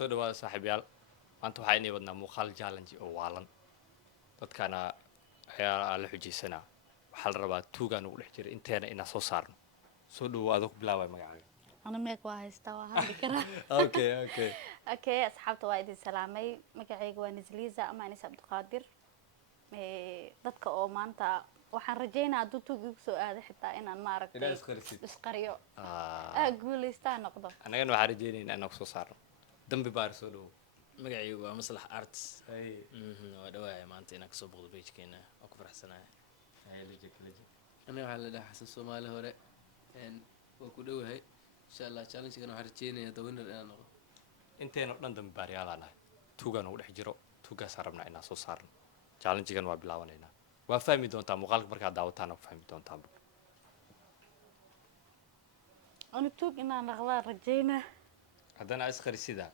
soo dhawaada saaxiibayaal maanta waxaa inay wadnaa muuqaal challenge oo waalan dadkana ayaa la xujaysanaa waxaa la rabaa tuugaan ugu dhex jira inteena inaan soo saarno soo dhawo adoo ku bilaabay magacaaga أنا ميك وهايستا وهادي كرا okay أوكي أصحابته وايد سلامي مقعيق ونزليزة أما أنيس عبد القادر dadka oo maanta waxaan rajeynaa hadduu tuug igu soo aado xitaa inaan maaragtay isqariyo guulaystaan noqdo annagana waxaan rajeynaynaa inaan kusoo saarno dambi baar soo dhawo magacaygu waa maslax arts waa dhawaaya maanta inaan kasoo boqdo pagekeena waa ku faraxsanahay aniga waxaa la dhahaa xasan soomaali hore waa ku dhowahay insha allah challengegan waxaan rajeynayaa the winner inaan noqdo inteena oo dhan dambi baaryaal aan nahay tuugaan ugu dhex jiro tuugaasaan rabnaa inaan soo saarno challengegan waa bilaabanaynaa waa fahmi doontaa muuqaalka markaad daawataan ku fahmi doontaa أنا توق إن أنا غلا رجينا haddana isqari sidaa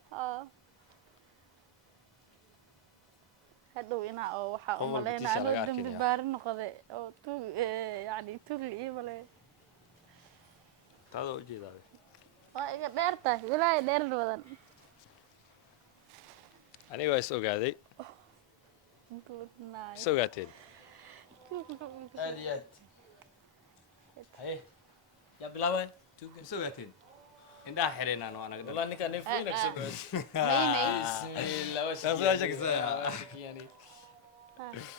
هادو إنا أو وحا قوم أمالينا البتيسة أنا لقى دم أركينيا. ببارن نقضي أو توق يعني توق الإيمالي taadoo ujeedaa وإيقا ديرتا ولاي دير الوضن aniga waa is ogaaday is ogaateen aad iyo aad haye yaa bilaabay tuuga is ogaateen indhaha xireenaan oo anaga والله ninkaan neefweyn kasoo dhawaad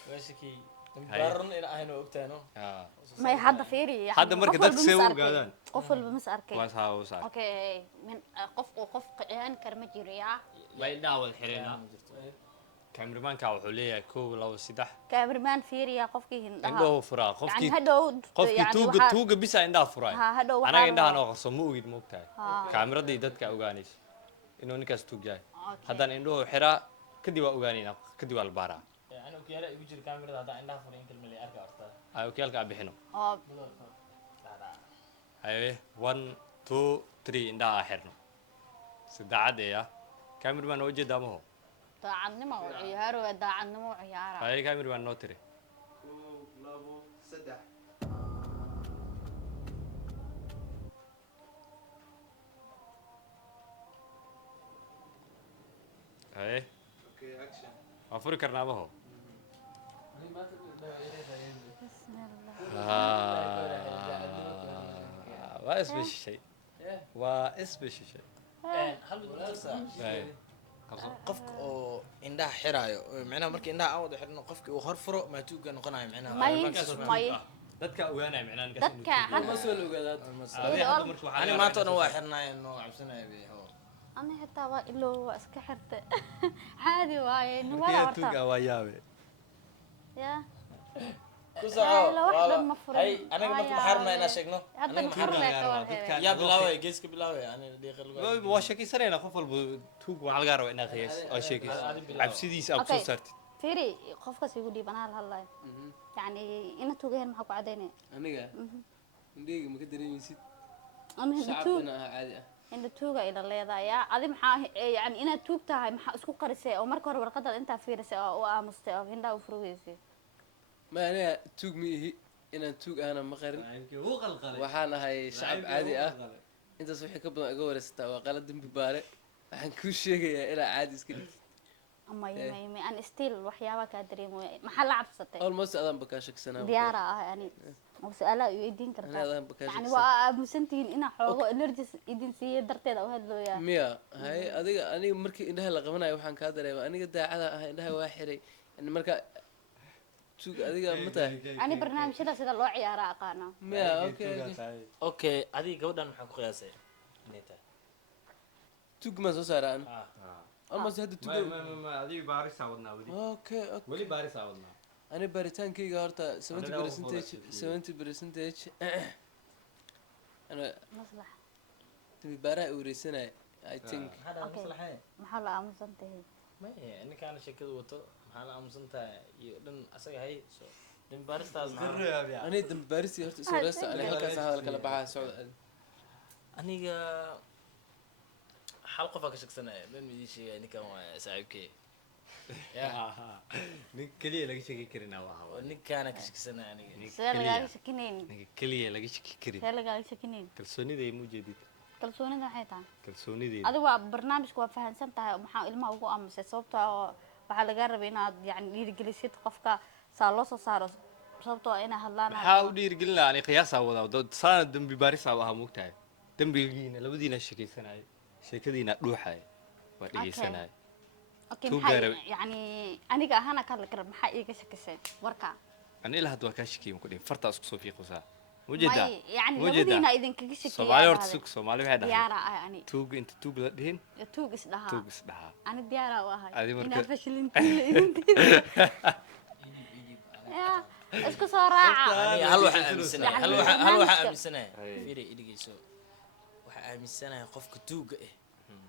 waa shaki dambaarun in ahayn oo ogtaano ما يحد فيري hadda marka dadka see u ogaadaan قفل بمس أركي waa saa u saa أوكي من قف قيان كرمجيريا waa indhaha wada xireenaa kaamiramanka wuxuu leeyahay kow labo saddex كابرمان فيريا قفكي هندها indhahu furaa يعني هدو qofkii tuuga bisa indhaha furay ها هدو anaga indhahan oo qarso ma ogid ma ogtahay kaamiradii dadka ogaanaysa inuu ninkaas tuug yahay haddaan indhuhu xiraa kadib waa ogaanaynaa kadib waa la baaraa yani okiyaala igu jira kaamirada haddaan indhaha furay in kalma lay arka hortaa ay okiyaalka aan bixino اه haye 1 2 3 indhaha aan xirno saddexaad ee ah kaamiraman oo jeedaa maho daacadnimo ciyaaro waa daacadnimo ciyaara haye kaamiraman noo tiri haye waan furi karnaa maho waa isbeshishay waa isbeshishay hal mid utarsa haye qabso qofka oo indhaha xiraayo macnaha markii indhaha aan wada xirno qofkii uu hor furo maa tuuga noqonayo macnaha may dadka ogaanaya macnaa ninkaas dadka hadda ma soo la ogaadaa ani maanta o dhan waa xirnaay noo cabsanaya be ani xitaa waa ilo waa iska xirta caadi waaye nuwala markii horta tuuga waa yaabe ya ku soco la wax dhan ma furin. hay anaga marka maxaa rabnaa inaan sheegno hadda anaga maxaa maxaa rabnaa rabnaa ka war yaa bilaabay geeska bilaabay ani deeqa lagu waa sheekaysanayna qof walba tuug waxaa laga rabaa inaad qiyaas oo sheekayso cabsidiisa aad kusoo saartid fiiri qofkaas igu dhiibanaa hadlayo yani ina tuugaheen maxaa ku cadaynaya aniga indhayga ma ka dareemaysid ama hinda tuug shacabkana ah caadi ah hinda tuuga ila leedaya adi maxaa yani inaad tuug tahay maxaa isku qarisay oo marka hore warqadaad intaa fiirisay oo u aamustay oo hindaa u furugeysay ma aniga tuug ma ihi inaan tuug ahna ma qarin waxaan ahay shacab caadi ah intaas wixii ka badan iga wareysataa waa qala dembi baare waxaan kuu sheegayaa inaa caadi iska dhigtid may an still waxyaabaa kaa dareemaya maxaa la cabsatay almost adaan bakaa shaksanaa diyaara ah yani oo su-aalaha i weydiin Ani kartaa adaan bakaa yani shaksan waa aamusantihiin inaa xoogo energies idin siiya darteeda u hadlooyaa miya haye aniga markii indhaha la qabanayo waxaan kaa dareema aniga daacada ah indhaha waa xiray yani marka tuug adiga ma tahay ani barnaamijyada sida loo ciyaara aqaana miya okay okay adiga gabadhan maxaa ku qiyaasay inay tahay tuug maan soo saara an ah almost hadda tuug adiga baarisaa wadnaa okay weli baarisaa wadnaa ani baritaankayga horta 70% ana maslax dembi baaraha i wareysanaya I think maxaa dhaha Okay. maslaxay maxaa la aamusan tahay maya ninkaana sheekada wato maxaa la aamusan tahay iyo dhan asaga hay so dambaaristaas maxaa ani dembi baaristii horta isoo reesta ani halkaas hadal kala baxaa socda aniga hal qof aa ka shaksanaya ben ma ii sheegaya ninkan waa saaxiibkey ya nin keliya laga shaki karinaa waa oo ninkaana ka shaksanaya aniga sidee lagaaga shakinayn ninka keliya laga shaki karin sidee lagaaga shakinayn kalsoonida ay muujeedid kalsoonida waxay tahay kalsoonideeda adigu waa barnaamijku waa fahansan tahay maxaa ilmaha ugu aamusay sababtoo ah waxaa laga rabay inaad yani dhiirigelisid qofka saa loo soo saaro sababtoo ah inay hadlaan maxaa u dhiirigelin lahaa ani qiyaasaa wadaa dad saana dembi baarisaa ahaa moogtahay dembigiina labadiina sheekaysanaya sheekadiina dhuuxaya waa dhegeysanaya okay Tuu maxaa gaara- yani aniga ahaana ka hadli kara maxaa iiga shakisay warka ani ilaa hadda waa kaa shekeeyay ku dhihin fartaa isku soo fiiqaysaa mujeedaa may yani mujeedaa labadiina idinkaga shakiyaa soomaali horta sug soomaali waxay dhahay diyaara ah ani tuug inta tuug la dhihin tuug is dhahaa tuug is dhahaa ani diyaara u ahay Adi marka- inaad fashilintiina idintiina ya isku soo raaca aniga hal waxaa aaminsanahay hal waxaa barnaamijka- aaminsanahay Hey. fiiri idhigeyso waxaa aaminsanahay qofka tuuga ah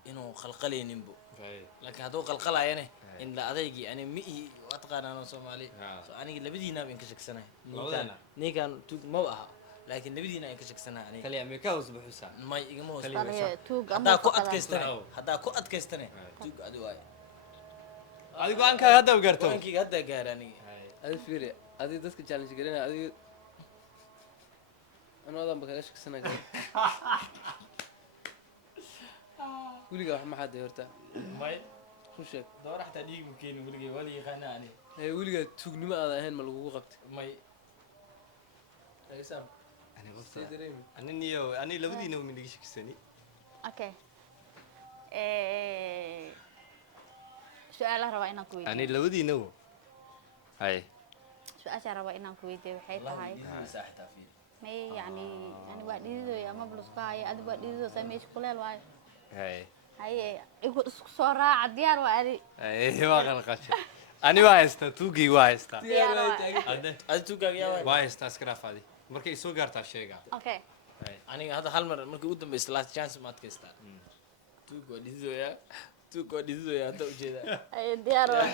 inuu qalqalayninbo laakiin hadduu qalqalayane in la adeygii ani mihi waa taqaanaan soomaali Yeah. so aniga labadiinaaba in ka shaksanahay Labadana? ninkan tuug mau aha laakiin labadiina in ka shaksanahay aniga kaliya mee ka hoos buxusaa may igama hoos Kaliya. Kaliya tuug ama haddaa ku fakadaan. adkaystane Wow. haddaa ku adkaystane tuug adi waaye adi go-aankaaga hadda u gaarto go-aankayga haddaa gaara aniga adi fiiri adi dadka challenge galinaya adiga anoodan ba kaga shaksanaa kale weligaa wax maxaa dee horta may ku sheeg doora xataa dhiig ma keenin weligay waa la yaqaanaa aniga weligaa tuugnimo aadan ahayn ma lagugu qabtay may Raisaam, see dareemi ani labadiina ma naga shakisani okay su-aalaha rabaa inaan ku ani weydiiyo labadiina wo hay su-aasha rabaa inaan ku weydiiyo waxay tahay dhiigaysaa xitaa fiir may yani ani waa dhididooya ama buluska haya adi waa dhididoosa meesha kuleel waayo hay haye igu isku soo raaca diyaar waa adi waa qalqasha ani waa haystaa tuugii waa haystaa diyaar waa hadde adi tuugaaga yaa waay waa haystaa iska dhaaf adi markay soo gaartaa sheega okay aniga hadda hal mar markii ugu dambaysa last chance ma adkaystaa tuug waa dhididooyaa tuug waa dhididooyaa hadda ujeedaa haye diyaar waa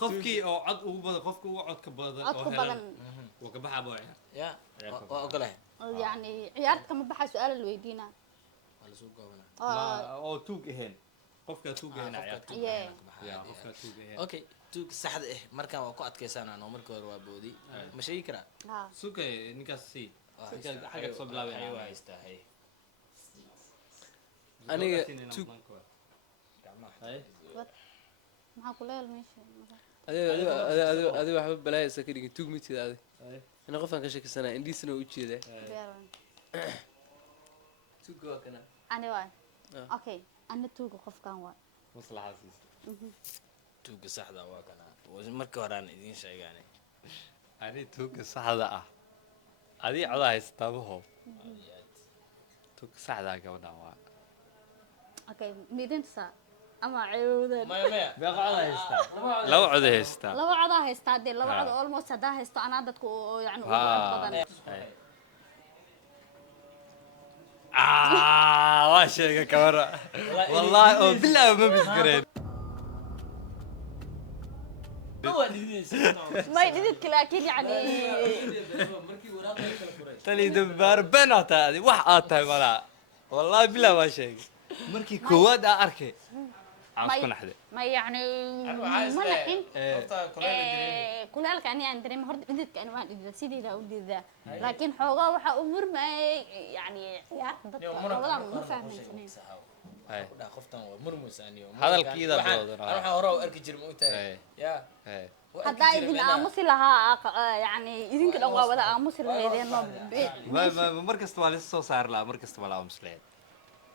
qofkii oo cod ugu badan qofka ugu codka badan codku badan wuu ka baxaa booya ya waa ogolahay yani ciyaarta kama baxaa su-aala la weydiinaa waa lasoo goobanaa oo oo tuug ahayn qofkaa tuug ahayn ciyaarta Yeah. ya qofkaa tuug ahayn okay tuug saxda ah markaan waa ku adkaysanaan oo markii hore waa boodi ma sheegi karaa ha sugay ninkaas sii Waa Ninkaas haystaa. xagga kasoo bilaabay Hayo waa haystaa hay aniga tuug hay maxaa kuleel meesha adi waxba balaayasa ka dhigin tuug mitida adi ina qofaan ka shakisanaa indhiisana waa ujeedaa diyaar waa tuugga waa kana ani waay Ah. okay ana tuuga qofkan waay maslaxaasiisa tuugga saxda waa kana markii hore aan idiin sheegaane ani tuugga saxda ah adii codaa haystaabaho tuugga saxdaa gabadhan waa okay midinta ama ceewda maya maya beeqa codaa haystaa laba coday haystaa laba codaa haystaa dee laba Ha. cod almost haddaa haysto anaa dadku oo yani ugu Ha. cod badan waa sheega kabara wallahi oo bilaa ma bisgareen waa dhididaysa may dhididka laakiin yani tani dambaar been aa tahay adi wax aad tahay malaa wallahi bilaa waa sheegay markii koowaad aa arkay aan isku naxday may yani ma naxin kulaalka ani aan dareema horta dhididka ani waan dhidida sideeda u dhididaa laakiin xoogaa waxaa u murmayay yani ciyaarta dadka labadan ma fahmaysanin Hay. kudhaa qoftan waa murmus aniyo Hadalkiida Waxaan- badan, waxaan hore u arki jiray ma ogtahay Hey. ya Hey. waa arki haddaa jiray idin meelaha. aamusi lahaa yani idinka dhan waa wada aamusi lahaydeen mar kasta waa lis soo saari lahaa mar kasta waa la aamusleed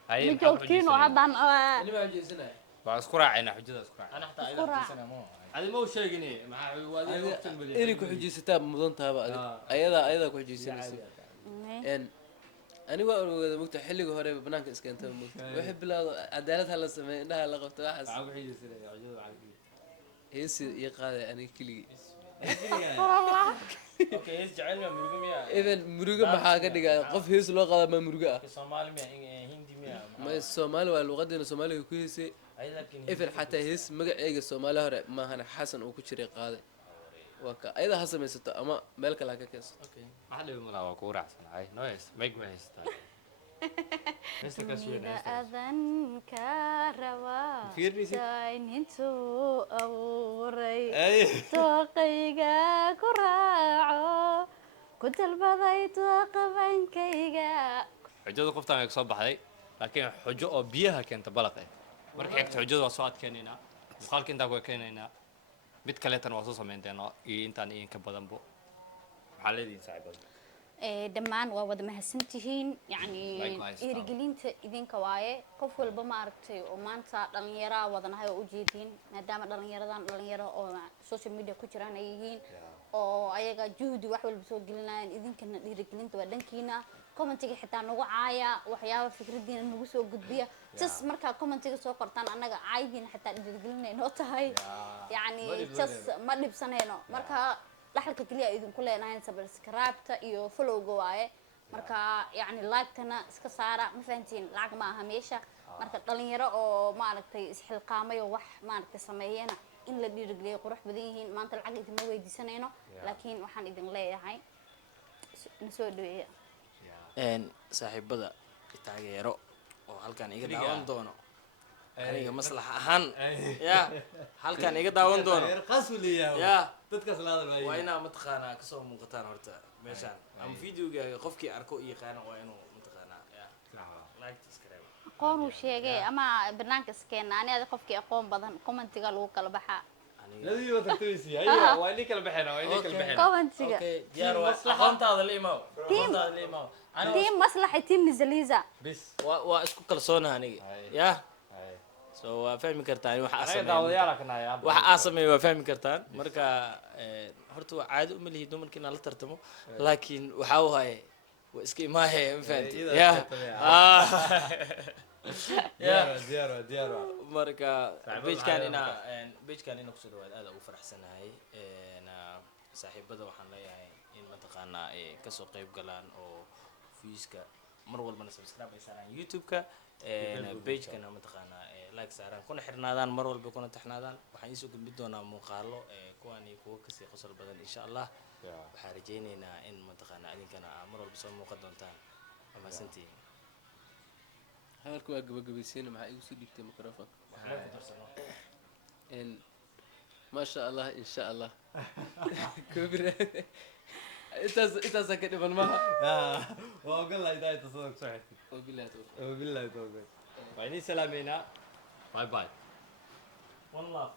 ma joogtiin oo haddaan anibaa jeesanaya waa isku raacayna xujada isku raacay Ana xataa Isku ayada raac. xiisana ma aha. adi ma u sheegini maxaa waadi waqtan badiya inay ku xujaysataa mudan tahaba adi Ah. ayadaa ku xujaysanaysa n ani waa ogaada mogta xilliga hore banaanka iskentaba mogta waxay bilaawdo cadaalad ha la sameeyo indhaha la qabto waxaas maxaa ku xijaysanaya xujada waxaa ku heesi iyo qaaday aniga keligii Okay, hees jecel miyaa murugo miyaa? even murugo maxaa ka dhigaa qof hees loo qaadaa maa murugo ah Soomaali miyaa? Hindi miyaa? ma soomaali waa luqadeena soomaaliga ku heesay Ayada laakiin even xataa hees magaceega soomaali hore maahana xasan uu ku jiray qaaday waa ka ayada ha samaysato ama meel kale ha ka keensato okay. maxaa dhibi malaa waa kugu raacsanahay noo heys mayg ma haystaa heesta kaas weyn dunida heesta adan ka rabaa Fiirnaysid? dayn intuu abuuray ay dooqayga ku raaco ku dalbaday dooqabankayga xujada qoftaan way kasoo baxday laakiin xujo oo biyaha keenta balaq eh marka xigta xujada waa soo adkeenaynaa muuqaalka intaa ku ekeenaynaa mid kaleetana waa soo samaynteena iyo intaan iyo inka badanbo maxaa leedihiin saaxiibada dhammaan waa wada mahadsantihiin yani Likewise, dhiirigelinta idinka waaye qof walba maaragtay oo maanta dhalinyaraa wadanahay oo ujeediin maadaama dhalinyaro oo social media ku jiraan ay yihiin oo ayaga juhdi wax walba soo gelinayaan idinkana dhiirigelinta waa dhankiina commentiga xitaa nagu caaya waxyaaba fikradiina nagu soo gudbiya just markaa commentiga soo qortaan annaga caaydiina xitaa dhiirigelinay noo tahay yani just ma dhibsanayno marka dhaxalka kaliya idinku leenahay subscribe-ta iyo follow-ga waaye marka yani like-tana iska saara ma fahantiin lacag ma aha meesha marka dhalinyaro oo maaragtay isxilqaamayo wax maaragtay sameeyana in la dhiirigeliyo qurux badan yihiin maanta lacag idinma weydiisanayno laakiin waxaan idin leeyahay na soo dhaweeya saaxiibada taageero oo halkan iga daawan doono aniga maslax ahaan ya halkan iga daawan doono ya waa inaa mataqaanaa kasoo muuqataan horta meeshaan ama videogaaga qofkii arko iyo yaqaana waa inuu mataqaanaa ya like subscribe aqoon uu sheegay ama barnaamijka iskeena aniga qofkii aqoon badan commentiga lagu kala baxaa labadiiba tartamaysi ayo waa inay kala baxeen commentiga diyaar waa aqoontaada la imaaw aqoontaada la imaaw team maslaxa team nizaliza bis waa isku kalsoona aniga ya so waa fahmi kartaan waxa aa sameeyo waa fahmi kartaan marka horta waa caado uma lihi dumarka inaan la tartamo laakiin waxaa waaye waa iska imaahe ma fahanti diyaar marka bejkan ina kusoo dhawaad aad ugu faraxsanahay saaxiibada waxaan leeyahay in mataqaanaa ay kasoo qayb galaan oo viewska mar walbana subscribe ay saaraan youtube-ka pagekana mataqaanaa like saaraan kuna xirnaadaan mar walba kuna taxnaadaan waxaan iisoo gudbin doonaa muuqaalo kuwaan iyo kuwo kasii qosol badan insha allah waxaan rajaynaynaa in mataqaanaa idinkana mar walba soo muuqan doontaan mahadsantihiin hadalka waa gabagabaysiina maxaa igu soo dhiibtay microphone maasha allah insha allah intaasaa ka dhiman maha waa ogolahay daayta sidoo ku soo xigtay wabillahi tawfiiq waa inii salaameynaa bye bye one love